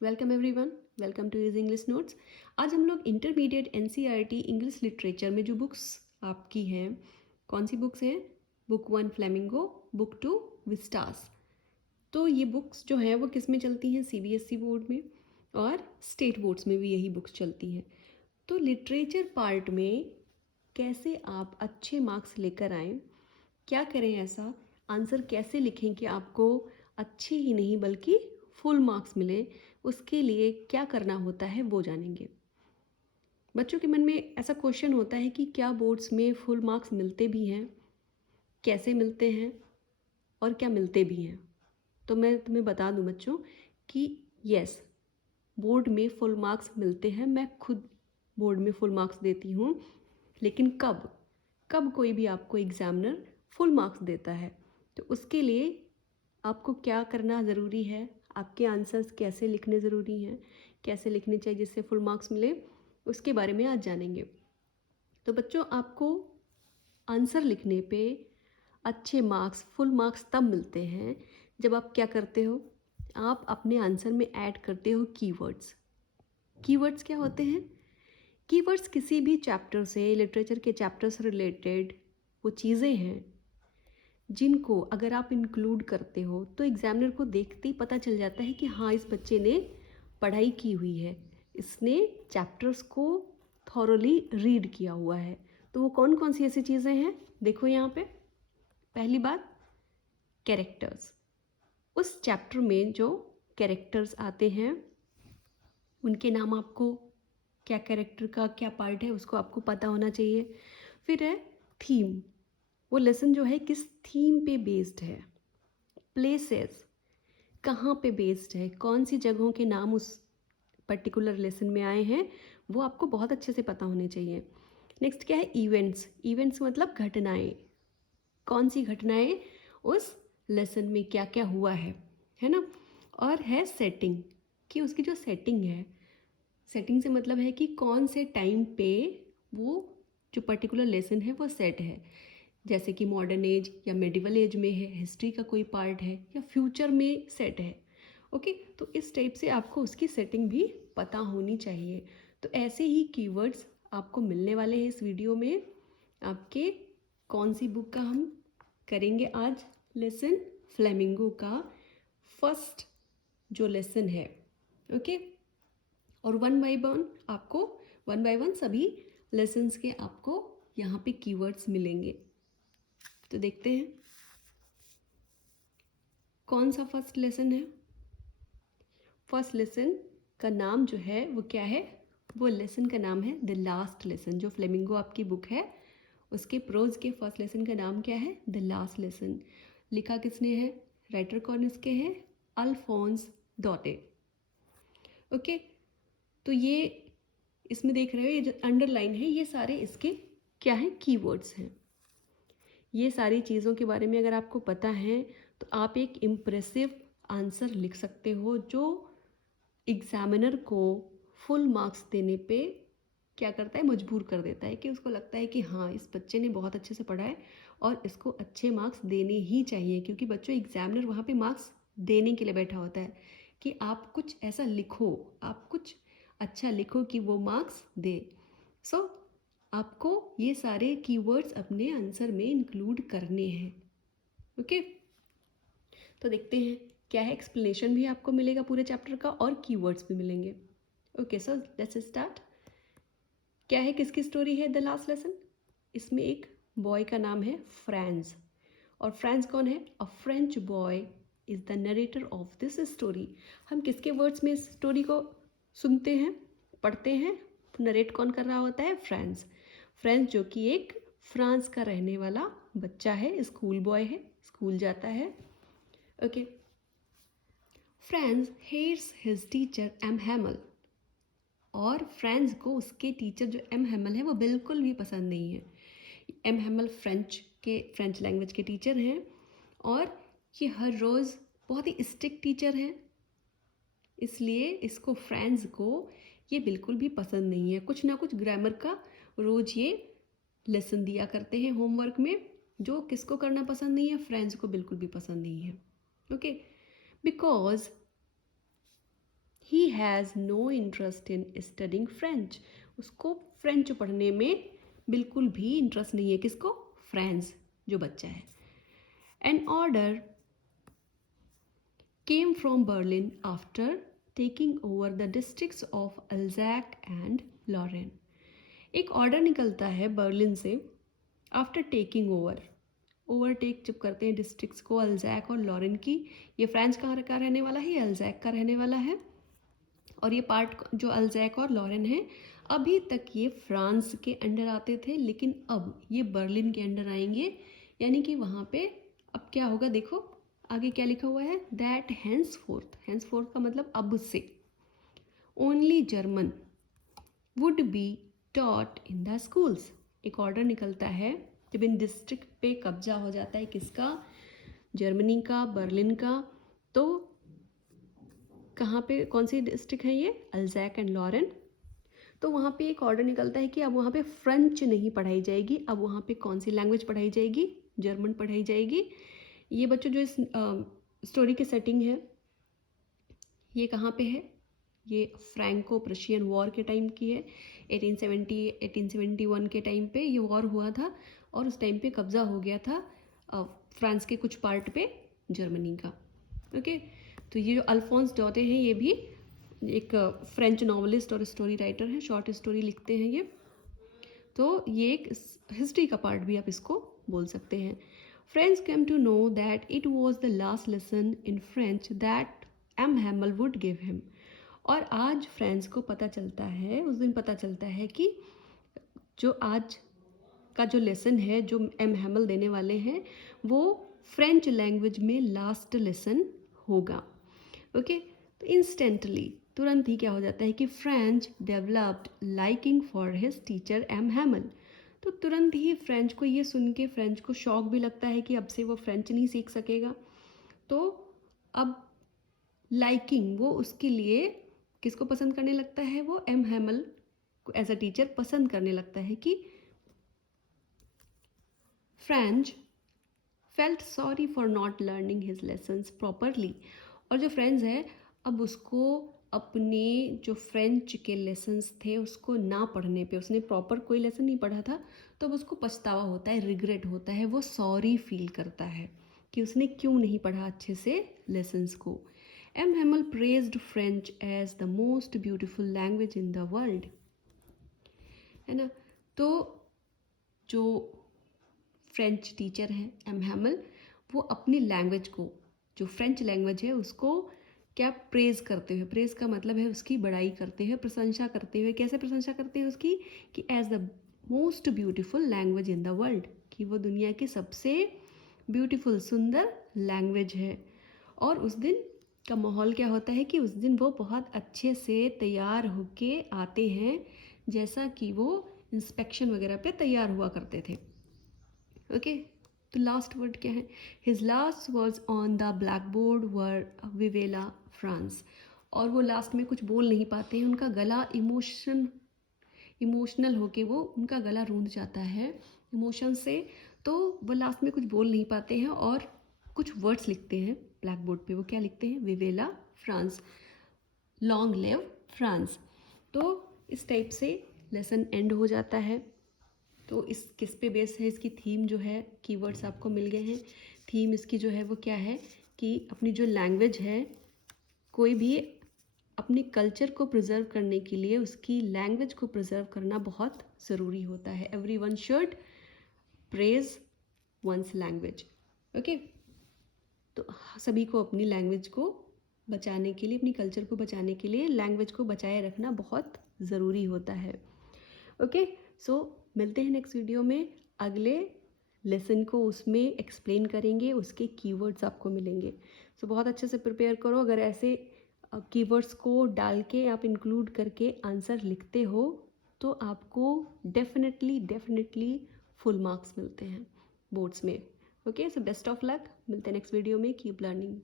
Welcome everyone, welcome two is English notes. आज हम लोग इंटरमीडिएट एनसीईआरटी इंग्लिश लिटरेचर में जो बुक्स आपकी हैं, कौन सी बुक्स हैं? Book 1 flamingo, book 2 Vistas. तो ये बुक्स जो हैं वो किस में चलती हैं? सीबीएसई बोर्ड में और स्टेट बोर्ड्स में भी यही बुक्स चलती हैं। तो लिटरेचर पार्ट में कैसे आप अच्छे मार्क्स लेकर आएँ, क्या करें ऐसा, आंसर कैसे लिखें कि आपको अच्छे ही नहीं बल्कि फुल मार्क्स मिले, उसके लिए क्या करना होता है वो जानेंगे। बच्चों के मन में ऐसा क्वेश्चन होता है कि क्या बोर्ड्स में फुल मार्क्स मिलते भी हैं, कैसे मिलते हैं और क्या मिलते भी हैं। तो मैं तुम्हें बता दूं बच्चों कि यस, बोर्ड में फुल मार्क्स मिलते हैं। मैं खुद बोर्ड में फुल मार्क्स देती हूँ। लेकिन कब कब कोई भी आपको एग्जामिनर फुल मार्क्स देता है, तो उसके लिए आपको क्या करना ज़रूरी है, आपके आंसर्स कैसे लिखने ज़रूरी हैं, कैसे लिखने चाहिए जिससे फुल मार्क्स मिले, उसके बारे में आज जानेंगे। तो बच्चों, आपको आंसर लिखने पे अच्छे मार्क्स, फुल मार्क्स तब मिलते हैं जब आप क्या करते हो, आप अपने आंसर में ऐड करते हो कीवर्ड्स। कीवर्ड्स क्या होते हैं? कीवर्ड्स किसी भी चैप्टर से, लिटरेचर के चैप्टर से रिलेटेड वो चीज़ें हैं जिनको अगर आप इंक्लूड करते हो तो एग्जामिनर को देखते ही पता चल जाता है कि हाँ, इस बच्चे ने पढ़ाई की हुई है, इसने चैप्टर्स को थॉरोली रीड किया हुआ है। तो वो कौन कौन सी ऐसी चीज़ें हैं, देखो यहाँ पे। पहली बात, कैरेक्टर्स। उस चैप्टर में जो कैरेक्टर्स आते हैं उनके नाम, आपको क्या कैरेक्टर का क्या पार्ट है उसको आपको पता होना चाहिए। फिर है थीम, वो लेसन जो है किस थीम पे बेस्ड है। प्लेसेस, कहाँ पे बेस्ड है, कौन सी जगहों के नाम उस पर्टिकुलर लेसन में आए हैं, वो आपको बहुत अच्छे से पता होने चाहिए। नेक्स्ट क्या है? इवेंट्स। इवेंट्स मतलब घटनाएं, कौन सी घटनाएं उस लेसन में क्या क्या हुआ है ना। और है सेटिंग, कि उसकी जो सेटिंग है, सेटिंग से मतलब है कि कौन से टाइम पे वो जो पर्टिकुलर लेसन है वो सेट है, जैसे कि मॉडर्न एज या मेडिवल एज में है, हिस्ट्री का कोई पार्ट है या फ्यूचर में सेट है। ओके, तो इस टाइप से आपको उसकी सेटिंग भी पता होनी चाहिए। तो ऐसे ही कीवर्ड्स आपको मिलने वाले हैं इस वीडियो में। आपके कौन सी बुक का हम करेंगे आज लेसन? फ्लेमिंगो का फर्स्ट जो लेसन है। ओके, और वन बाय वन सभी लेसन्स के आपको यहाँ पे कीवर्ड्स मिलेंगे। तो देखते हैं कौन सा फर्स्ट लेसन है। फर्स्ट लेसन का नाम जो है वो क्या है? वो लेसन का नाम है द लास्ट लेसन। जो फ्लेमिंगो आपकी बुक है उसके प्रोज के फर्स्ट लेसन का नाम क्या है? The last lesson. लिखा किसने है? राइटर कौन इसके हैं? अल्फोंस डॉटे। ओके, तो ये इसमें देख रहे हो, ये जो अंडरलाइन है ये सारे इसके क्या है? कीवर्ड्स हैं। ये सारी चीज़ों के बारे में अगर आपको पता है तो आप एक इम्प्रेसिव आंसर लिख सकते हो जो एग्जामिनर को फुल मार्क्स देने पे क्या करता है? मजबूर कर देता है, कि उसको लगता है कि हाँ, इस बच्चे ने बहुत अच्छे से पढ़ा है और इसको अच्छे मार्क्स देने ही चाहिए। क्योंकि बच्चों, एग्जामिनर वहाँ पे मार्क्स देने के लिए बैठा होता है कि आप कुछ ऐसा लिखो, आप कुछ अच्छा लिखो कि वो मार्क्स दे। सो आपको ये सारे कीवर्ड्स अपने आंसर में इंक्लूड करने हैं। ओके, तो देखते हैं क्या है। एक्सप्लेनेशन भी आपको मिलेगा पूरे चैप्टर का और कीवर्ड्स भी मिलेंगे। Okay, so let's start. क्या है, किसकी स्टोरी है द लास्ट लेसन? इसमें एक बॉय का नाम है फ्रांस। और फ्रांस कौन है? A French boy is the narrator of this story. हम किसके वर्ड्स में इस स्टोरी को सुनते हैं, पढ़ते हैं? नरेट कौन कर रहा होता है? फ्रांस। फ्रांस जो कि एक फ्रांस का रहने वाला बच्चा है, स्कूल बॉय है, स्कूल जाता है। Okay, Franz hates his teacher M Hamel. और फ्रांस को उसके टीचर जो एम हैमल है वो बिल्कुल भी पसंद नहीं है। एम हैमल फ्रेंच लैंग्वेज के टीचर हैं और ये हर रोज़ बहुत ही स्ट्रिक्ट टीचर हैं, इसलिए इसको फ्रांस को ये बिल्कुल भी पसंद नहीं है। कुछ ना कुछ ग्रामर का रोज़ ये लेसन दिया करते हैं होमवर्क में, जो किसको करना पसंद नहीं है? फ्रांस को बिल्कुल भी पसंद नहीं है। Okay, because he has no interest in studying French. उसको फ्रेंच पढ़ने में बिल्कुल भी इंटरेस्ट नहीं है। किसको? फ्रेंच, जो बच्चा है। An order came from Berlin after taking over the districts of Alsace and Lorraine. एक ऑर्डर निकलता है बर्लिन से आफ्टर टेकिंग ओवरटेक जब करते हैं डिस्ट्रिक्ट्स को, अल्जैक और लॉरेन की। ये फ्रांस कहाँ का रहने वाला है? ये अल्जैक का रहने वाला है। और ये पार्ट जो अल्जैक और लॉरेन है, अभी तक ये फ्रांस के अंडर आते थे, लेकिन अब ये बर्लिन के अंडर आएंगे। यानी कि वहाँ पे अब क्या होगा, देखो आगे क्या लिखा हुआ है, दैट हैंस फोर्थ का मतलब अब से, only German would be taught in the schools. एक ऑर्डर निकलता है जब इन डिस्ट्रिक्ट पे कब्जा हो जाता है किसका? जर्मनी का, बर्लिन का। तो कहाँ पे, कौन सी डिस्ट्रिक्ट है ये? अल्जैक एंड लॉरेन। तो वहाँ पे एक ऑर्डर निकलता है कि अब वहाँ पे फ्रेंच नहीं पढ़ाई जाएगी, अब वहाँ पे कौन सी लैंग्वेज पढ़ाई जाएगी? जर्मन पढ़ाई जाएगी। ये बच्चों जो इस स्टोरी की सेटिंग है, ये कहाँ पे है? ये फ्रैंको प्रशियन वॉर के टाइम की है। 1871 के टाइम पे ये वॉर हुआ था और उस टाइम पे कब्ज़ा हो गया था फ्रांस के कुछ पार्ट पे जर्मनी का। ओके, तो ये जो अल्फोंस डॉटे हैं, ये भी एक फ्रेंच नॉवलिस्ट और स्टोरी राइटर हैं, शॉर्ट स्टोरी लिखते हैं ये। तो ये एक हिस्ट्री का पार्ट भी आप इसको बोल सकते हैं। Friends came to know that it was the last lesson in French that M. Hamel would give him. और आज फ्रेंड्स को पता चलता है, उस दिन पता चलता है कि जो आज का जो लेसन है जो एम हैमल देने वाले हैं, वो फ्रेंच लैंग्वेज में लास्ट लेसन होगा। ओके, तो इंस्टेंटली, तुरंत ही क्या हो जाता है कि French developed liking for his teacher M Hamel. तो तुरंत ही फ्रेंच को ये सुन के फ्रेंच को शौक भी लगता है कि अब से वो फ्रेंच नहीं सीख सकेगा। तो अब लाइकिंग, वो उसके लिए किसको पसंद करने लगता है? वो एम हैमल को एज अ टीचर पसंद करने लगता है कि French felt sorry for not learning his lessons properly. और जो फ्रेंड्स है, अब उसको अपने जो फ्रेंच के लेसन्स थे उसको ना पढ़ने पे, उसने प्रॉपर कोई लेसन नहीं पढ़ा था, तो अब उसको पछतावा होता है, रिग्रेट होता है, वो सॉरी फील करता है कि उसने क्यों नहीं पढ़ा अच्छे से लेसन्स को। M Hamel praised French as the most beautiful language in the world, है ना। तो जो फ्रेंच टीचर हैं एम हैमल, वो अपनी लैंग्वेज को, जो फ्रेंच लैंग्वेज है उसको क्या प्रेज़ करते हुए, प्रेज़ का मतलब है उसकी बड़ाई करते हुए, प्रशंसा करते हुए। कैसे प्रशंसा करते हैं उसकी? कि as the most beautiful language in the world, कि वो दुनिया की सबसे ब्यूटीफुल, सुंदर लैंग्वेज है। और उस दिन का माहौल क्या होता है कि उस दिन वो बहुत अच्छे से तैयार होके आते हैं, जैसा कि वो इंस्पेक्शन वगैरह पे तैयार हुआ करते थे। ओके, तो लास्ट वर्ड क्या है? His last words on the blackboard वर विवेला फ्रांस। और वो लास्ट में कुछ बोल नहीं पाते हैं, उनका गला इमोशनल होके वो, उनका गला रूंध जाता है इमोशन से, तो वो लास्ट में कुछ बोल नहीं पाते हैं और कुछ वर्ड्स लिखते हैं ब्लैक बोर्ड पे। वो क्या लिखते हैं? विवेला फ्रांस, लॉन्ग लिव फ्रांस। तो इस टाइप से लेसन एंड हो जाता है। तो इस किस पे बेस है? इसकी थीम जो है, कीवर्ड्स आपको मिल गए हैं। थीम इसकी जो है वो क्या है कि अपनी जो लैंग्वेज है, कोई भी अपने कल्चर को प्रिजर्व करने के लिए उसकी लैंग्वेज को प्रिजर्व करना बहुत ज़रूरी होता है। Everyone should praise one's language. Okay, तो सभी को अपनी लैंग्वेज को बचाने के लिए, अपनी कल्चर को बचाने के लिए लैंग्वेज को बचाए रखना बहुत ज़रूरी होता है। ओके, सो मिलते हैं नेक्स्ट वीडियो में। अगले लेसन को उसमें एक्सप्लेन करेंगे, उसके कीवर्ड्स आपको मिलेंगे। सो बहुत अच्छे से प्रिपेयर करो। अगर ऐसे कीवर्ड्स को डाल के आप इंक्लूड करके आंसर लिखते हो तो आपको डेफिनेटली फुल मार्क्स मिलते हैं बोर्ड्स में। Okay, so best of luck. मिलते हैं नेक्स्ट वीडियो में। Keep learning.